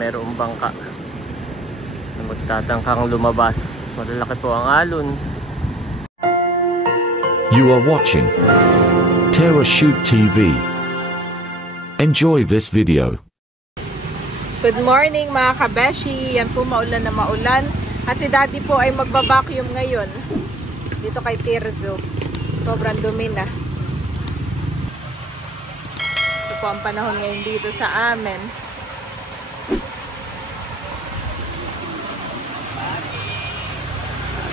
mayroong bangka na magtatangkang lumabas. Malalaki po ang alon. You are watching TerraShoot TV. Enjoy this video. Good morning mga kabeshi. Yan po, maulan na maulan. At si Daddy po ay magbabacuum ngayon dito kay Tirzo. Sobrang dumi na. Ito po ang panahon ngayon dito sa amin.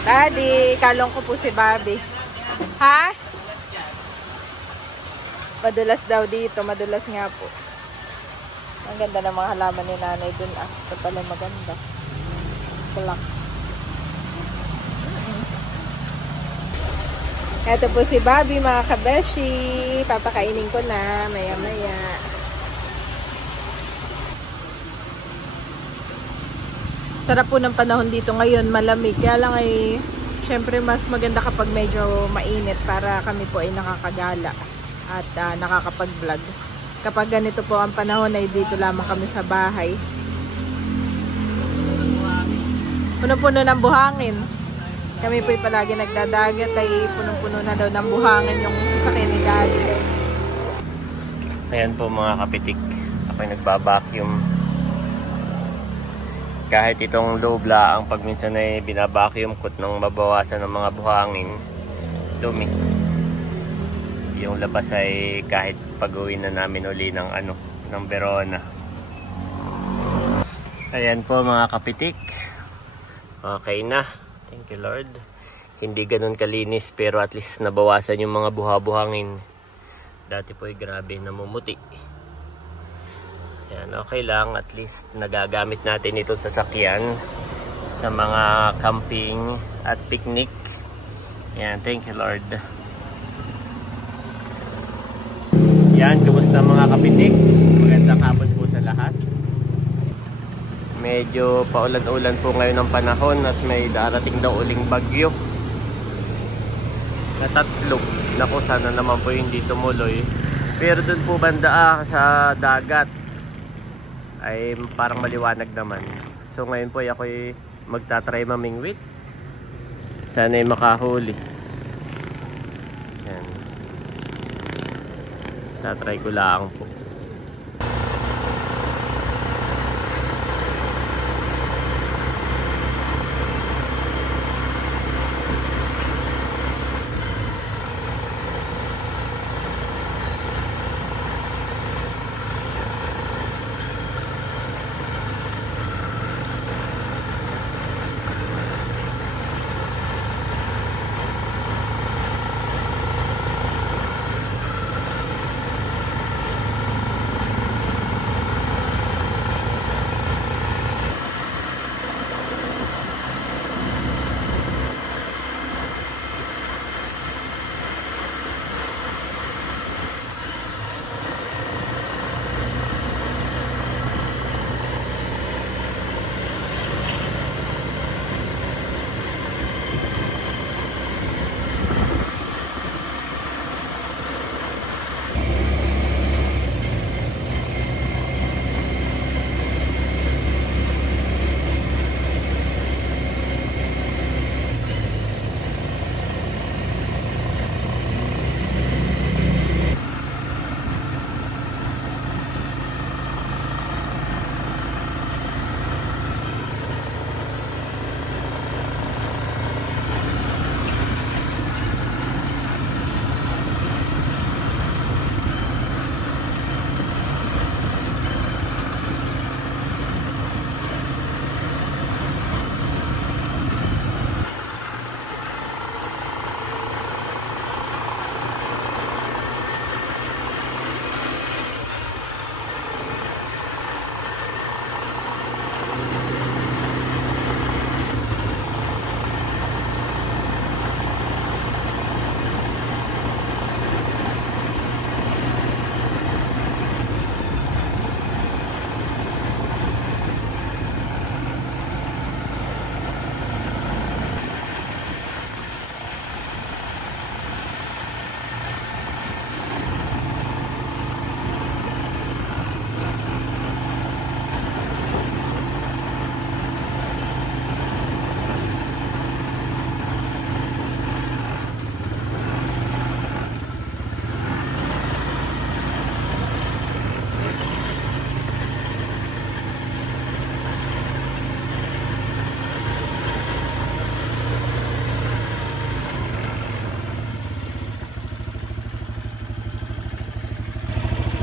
Daddy, kalong ko po si Bobby. Ha? Madulas daw dito. Madulas nga po. Ang ganda ng mga halaman ni nanay dun. Ito pala maganda. Black. Ito po si Bobby mga kabeshi. Papakainin ko na maya maya. Sarap po ng panahon dito ngayon, malamig. Kaya lang ay, syempre mas maganda kapag medyo mainit para kami po ay nakakagala at nakakapag-vlog. Kapag ganito po ang panahon ay dito lamang kami sa bahay. Punong-puno ng buhangin. Kami po ay palagi nagdadagat ay punong-puno na daw ng buhangin yung sasakyan ni Daddy. Ayan po mga kapitik. Ako'y nagbabacuum. Kahit itong loob laang pag minsan ay binabacuum ko nang mabawasan ng mga buhangin, dumi. Yung labas ay kahit pag-uwi na namin uli ng ng Verona. Ayan po mga kapitik. Okay na. Thank you Lord. Hindi ganun kalinis pero at least nabawasan yung mga buha-buhangin. Dati po ay grabe namumuti. Yan, okay lang. At least nagagamit natin itong sasakyan sa mga camping at picnic. Yan, thank you Lord. Yan, kumusta mga kapitik? Magandang hapon po sa lahat. Medyo paulan-ulan po ngayon ang panahon at may darating daw uling bagyo na 3. Naku, sana naman po hindi tumuloy. Pero dun po banda sa dagat ay parang maliwanag naman. So ngayon po ako'y magtatry mamingwit. Sana ay makahuli. Yan. Tatry ko lang po.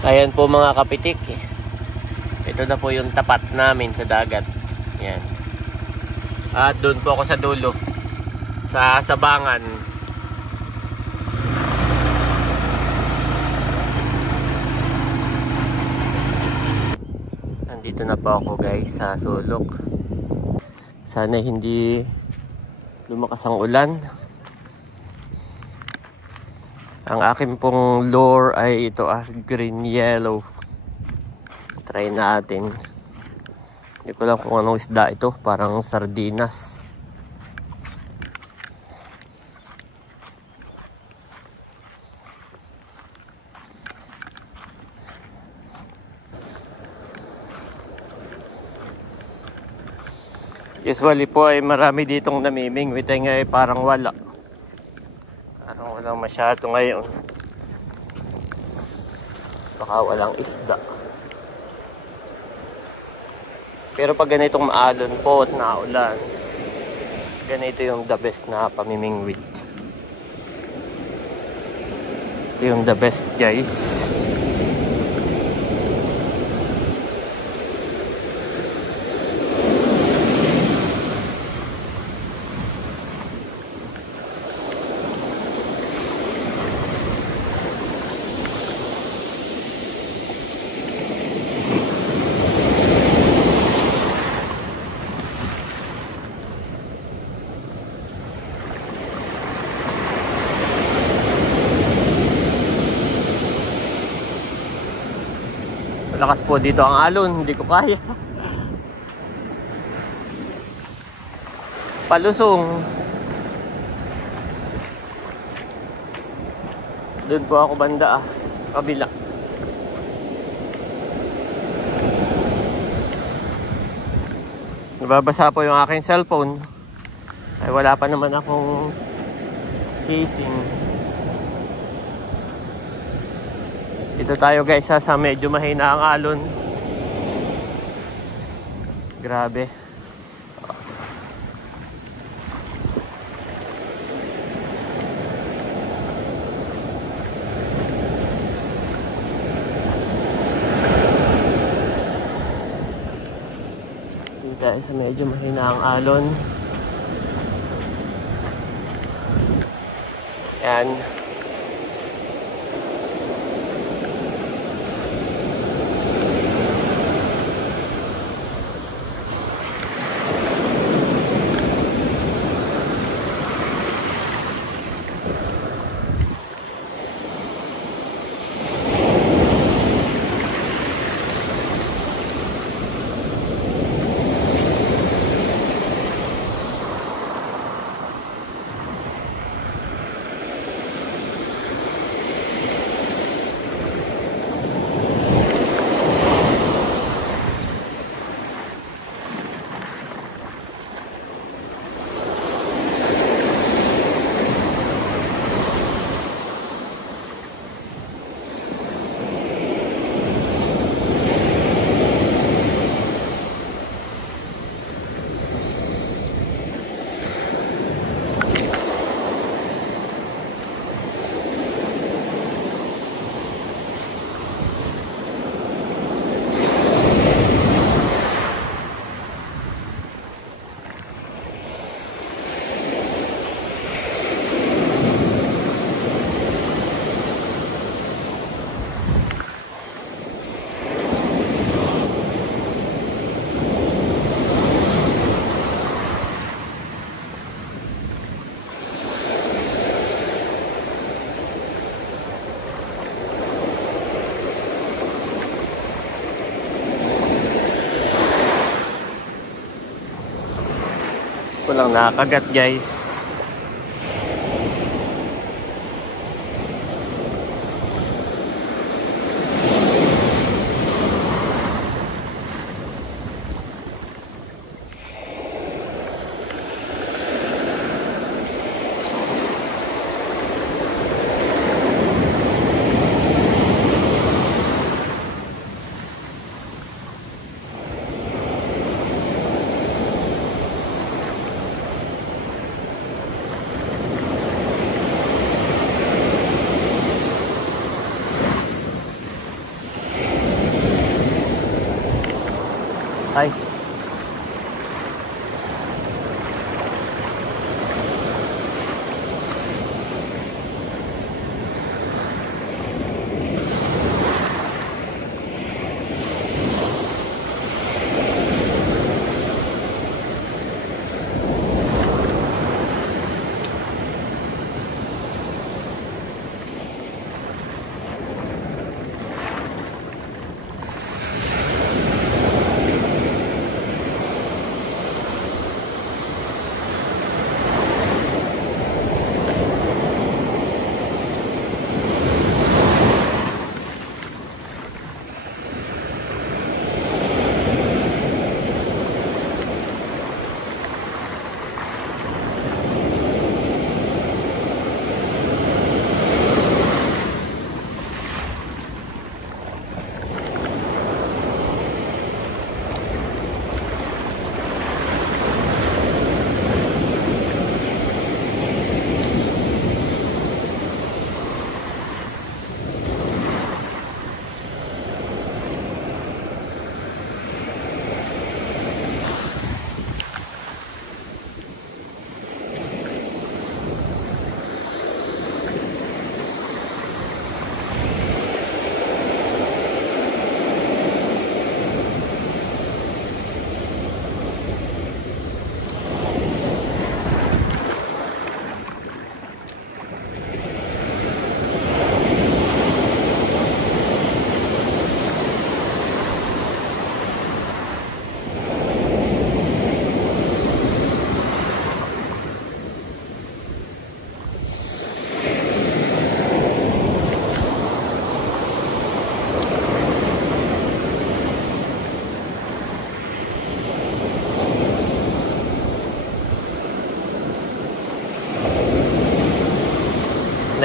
Ayan po mga kapitik. Ito na po yung tapat namin sa dagat. Yan. At doon po ako sa dulo. Sa Sabangan. Nandito na po ako guys sa sulok. Sana hindi lumakas ang ulan. Ang akin pong lure ay ito green yellow. Try natin. Hindi ko lang kung anong isda ito. Parang sardinas. Usually po ay marami ditong namimingwit ay ngayon parang wala. Parang walang masyado ngayon. Baka walang isda. Pero pag ganitong maalon po at naulan, ganito yung the best na pamimingwit. Ito yung the best guys. Malakas po dito ang alon, hindi ko kaya. Palusong. Doon po ako banda kabila. Nababasa po yung aking cellphone. Ay wala pa naman akong casing. Dito tayo guys sa medyo mahina ang alon. Grabe. Dito tayo sa medyo mahina ang alon. Yan. Walang nakagat guys.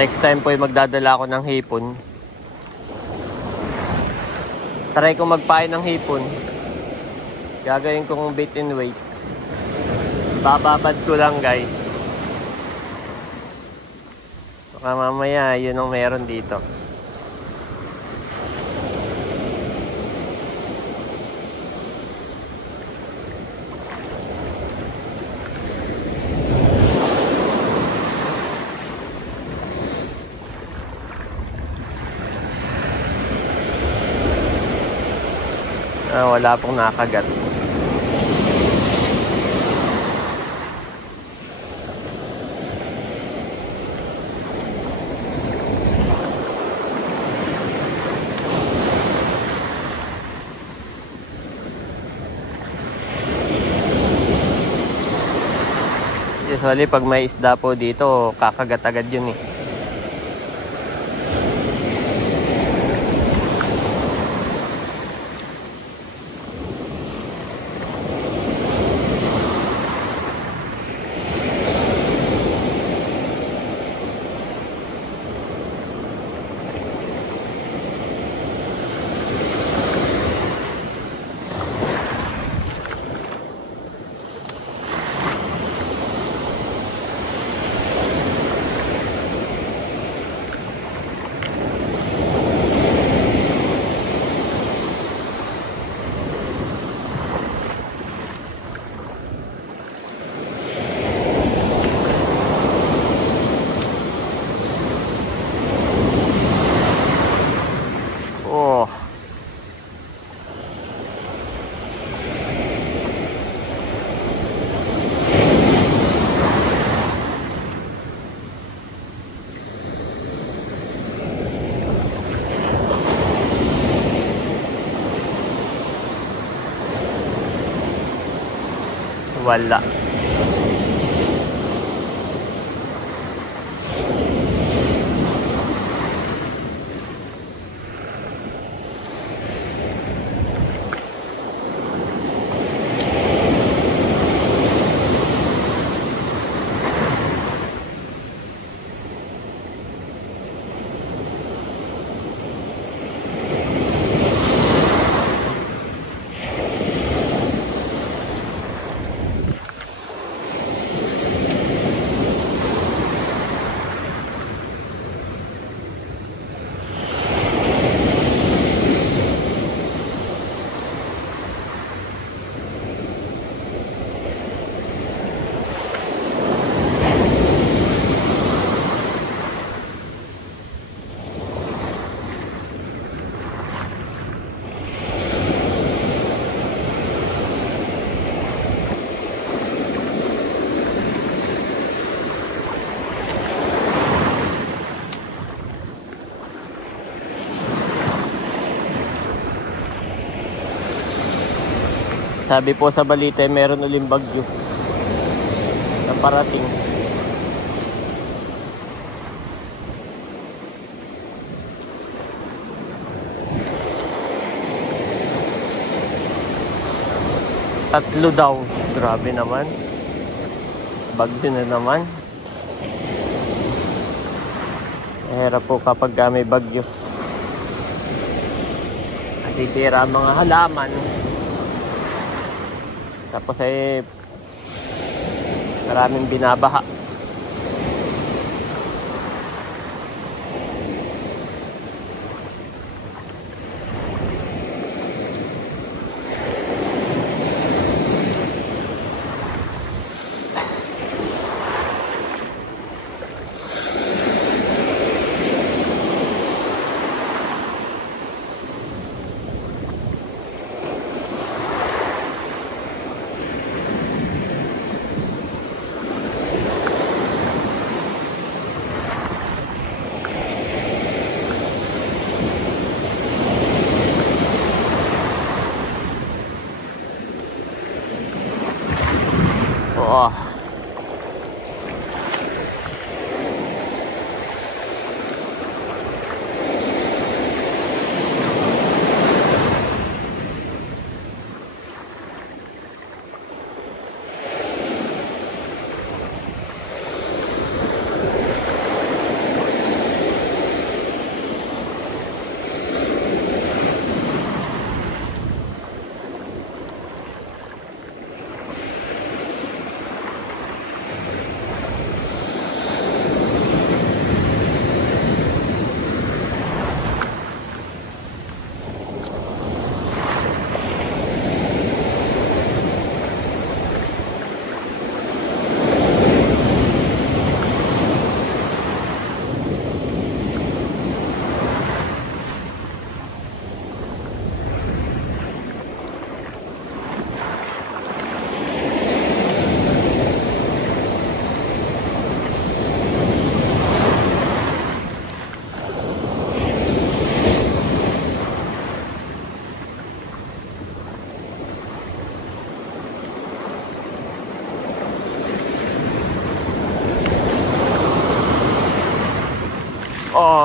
Next time po ay magdadala ako ng hipon. Try ko magpain ng hipon. Gagawin kong bait and weight. Bababad ko lang guys. Baka mamaya yun ang meron dito. Wala pong nakagat. Usually pag may isda po dito, kakagat agad yun eh. Wala. Sabi po sa balita, meron uling bagyo na parating. Tatlo daw. Grabe naman. Bagyo na naman. Mahirap po kapag may bagyo. Nasisira ang mga halaman. Tapos ay maraming binabaha. Oh.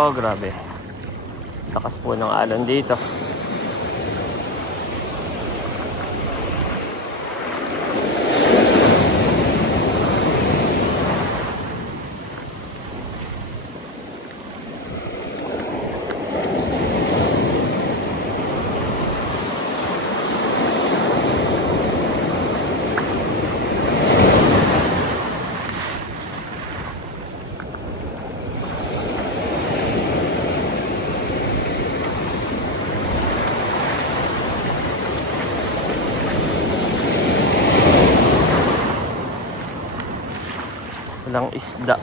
Oh, grabe. Lakas po ng alon dito. Walang isda.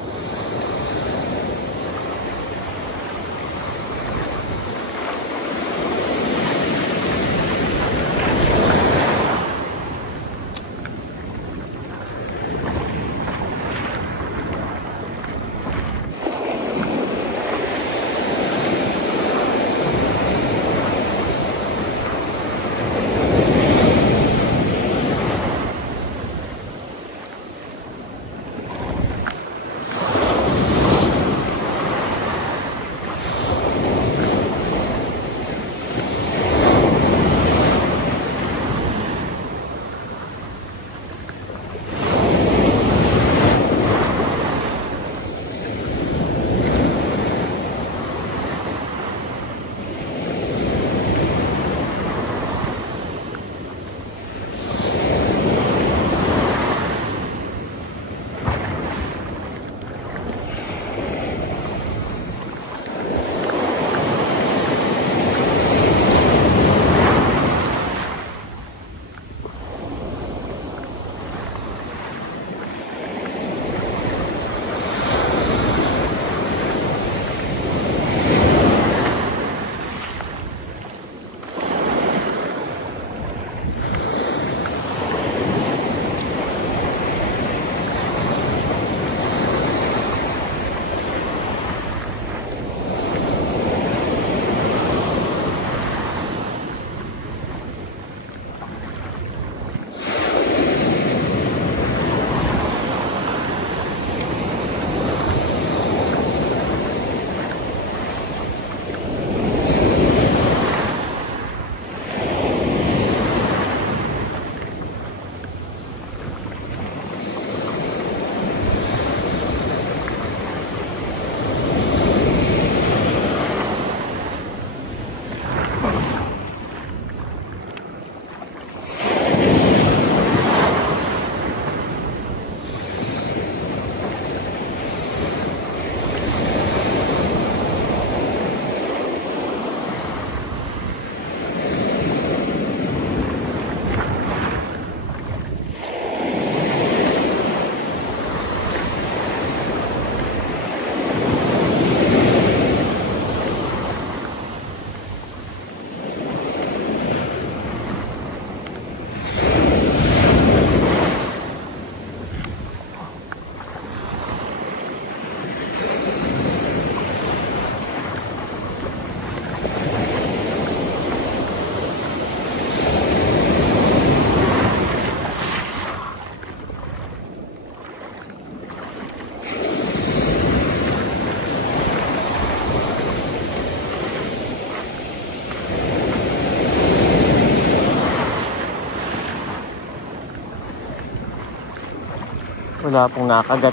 Wala pong nakagat.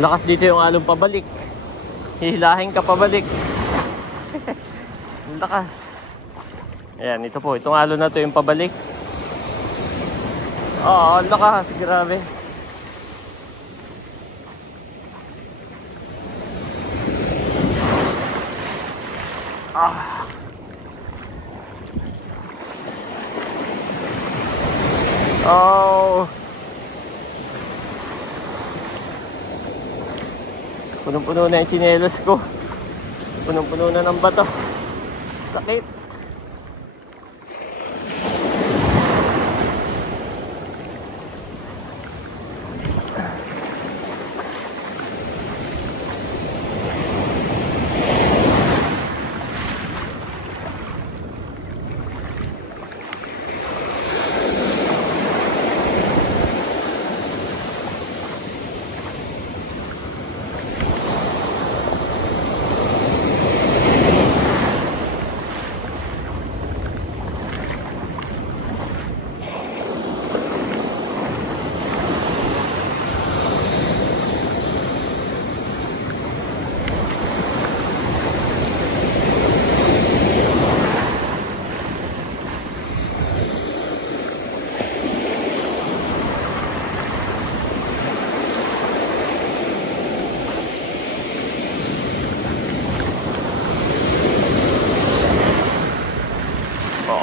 Lakas dito yung alon pabalik. Hihilahin ka pabalik. Lakas. Ayan, ito po. Itong alon na to yung pabalik. Oo, lakas. Grabe. Oh. Punong-puno na yung tsinelos ko. Punong-puno na ng bato. Sakit.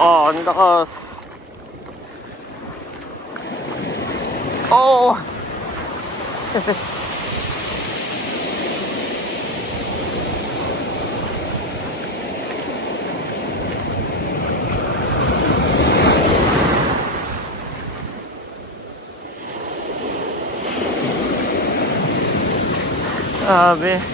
Oh, ang lakas. Oh! Sabi.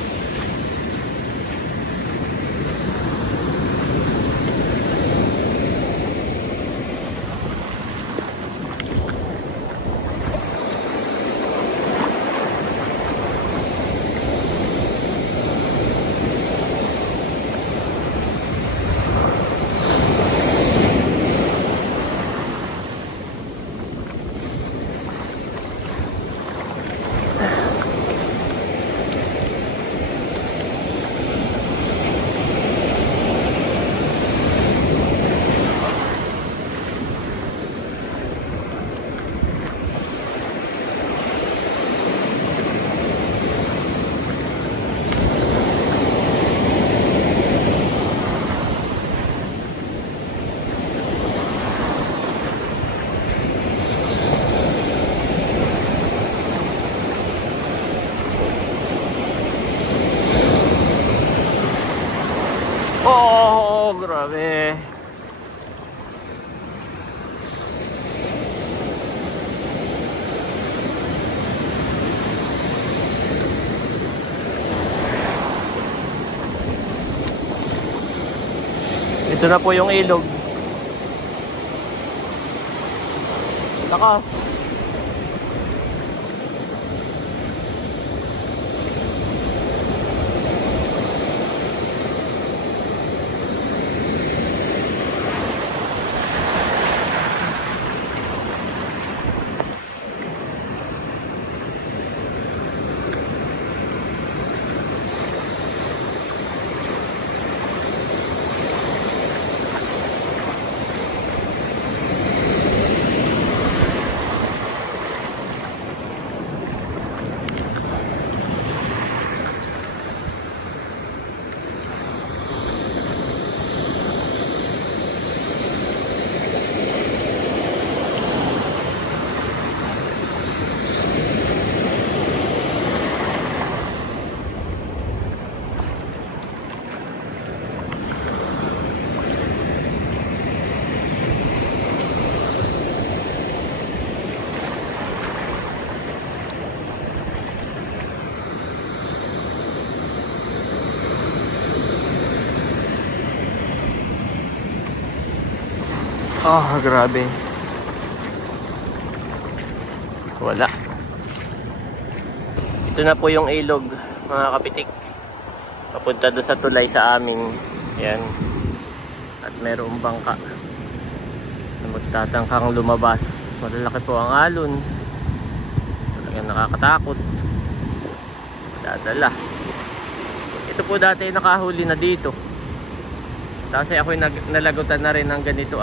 Oh, grabe. Ito na po yung ilog. Lakas. Oh, grabe. Wala. Ito na po yung ilog, mga kapitik. Papunta doon sa tulay sa aming. Yan. At merong bangka na magtatangkang lumabas. Malalaki po ang alon. Talagang nakakatakot. Dadala. Ito po dati nakahuli na dito. Kasi ako'y nalagutan na rin ng ganito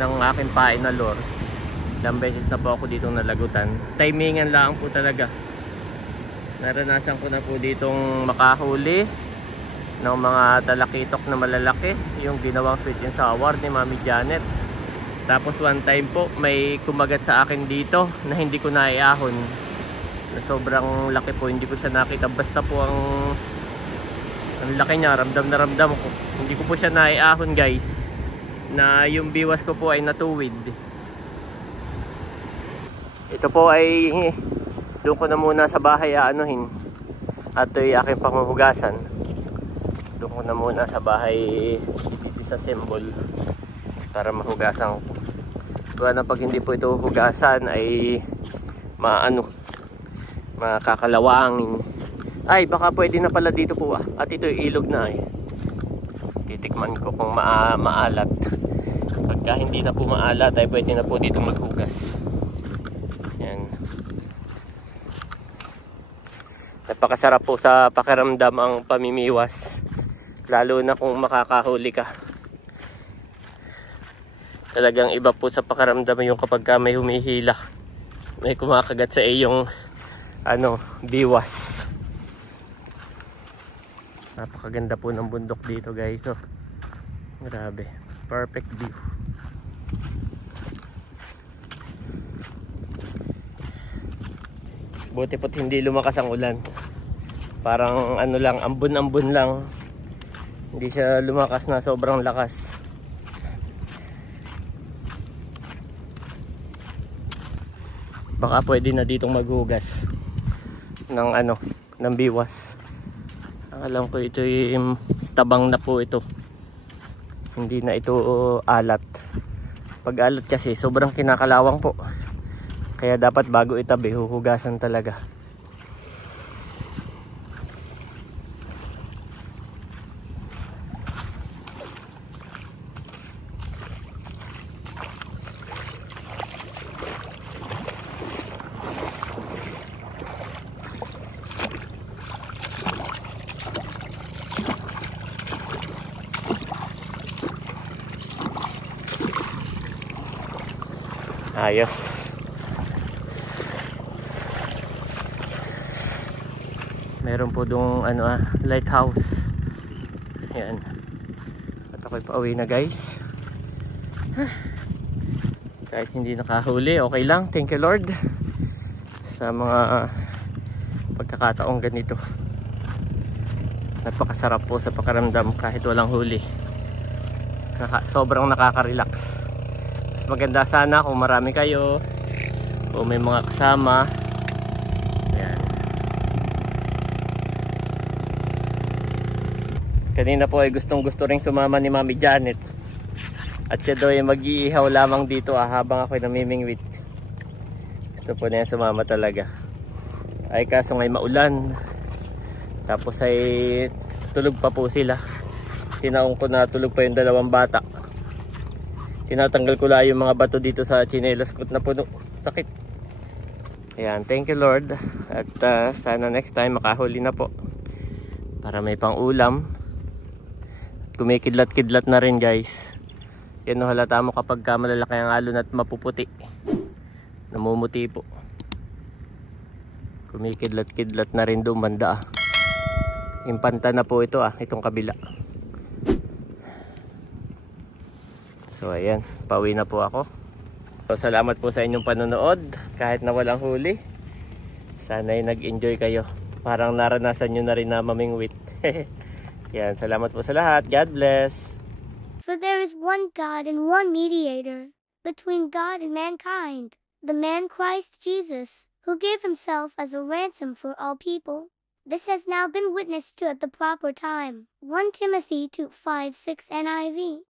ng aking pain na lure. Ilang beses na po ako ditong nalagutan. Timingan lang po talaga. Naranasan ko na po ditong makahuli ng mga talakitok na malalaki. Yung ginawang sweet and sour ni Mami Janet. Tapos one time po may kumagat sa akin dito na hindi ko naiahon. Na sobrang laki po, hindi ko siya nakita. Basta po ang laki niya, ramdam na ramdam ko. Hindi ko po siya naiahon, guys. Na yung biwas ko po ay natuwid. Ito po ay doon ko na muna sa bahay aanuhin. At ito'y aking panghuhugasan. Doon ko na muna sa bahay dito sa symbol para mahugasan ko. Kaya na pag hindi po ito hugasan ay makakalawangin. Ay, baka pwede na pala dito po At ito yung ilog na titikman ko kung maalat. Pagka hindi na po maalat ay pwede na po dito maghugas. Yan. Napakasarap po sa pakiramdam ang pamimiwas. Lalo na kung makakahuli ka. Talagang iba po sa pakiramdam yung kapag ka may humihila. May kumakagat sa iyong biwas. Napakaganda po ng bundok dito, guys. Grabe, perfect view. Buti po't hindi lumakas ang ulan. Parang ano lang, ambon-ambon lang. Hindi siya lumakas na sobrang lakas. Baka pwede na ditong maghugas ng ano, ng biwas. Ang alam ko ito yung tabang na po ito. Hindi na ito alat. Pag alat kasi sobrang kinakalawang po. Kaya dapat bago itabi, huhugasan talaga. Ayos. Meron po dong ano lighthouse. Ayan. At ako'y pauwi na guys. Kahit hindi nakahuli, okay lang. Thank you Lord sa mga pagkakataong ganito. Napakasarap po sa pakiramdam kahit walang huli. Sobrang nakaka-relax. Mas maganda sana kung marami kayo o may mga kasama. Ayan. Kanina po ay gustong-gusto ring sumama ni Mami Janet. At siya daw ay mag-iihaw lamang dito habang ako'y namimingwit. Gusto po niya sumama talaga. Ay kaso ngay maulan. Tapos ay tulog pa po sila. Tinaong ko na tulog pa yung dalawang bata. Tinatanggal ko lang yung mga bato dito sa tsinelas ko na puno. Sakit. Ayan, thank you Lord. At sana next time makahuli na po. Para may pang ulam. Kumikidlat-kidlat na rin guys. Yan o, halata mo kapag malalaki ang alon at mapuputi. Namumuti po. Kumikidlat-kidlat na rin doon banda. Impanta na po ito itong kabila. So ayan, pauwi na po ako. So, salamat po sa inyong panonood. Kahit na walang huli, sana'y nag-enjoy kayo. Parang naranasan nyo na rin na mamingwit. Yan, salamat po sa lahat. God bless. For there is one God and one mediator between God and mankind, the man Christ Jesus, who gave himself as a ransom for all people. This has now been witnessed to at the proper time. 1 Timothy 2:5-6 NIV.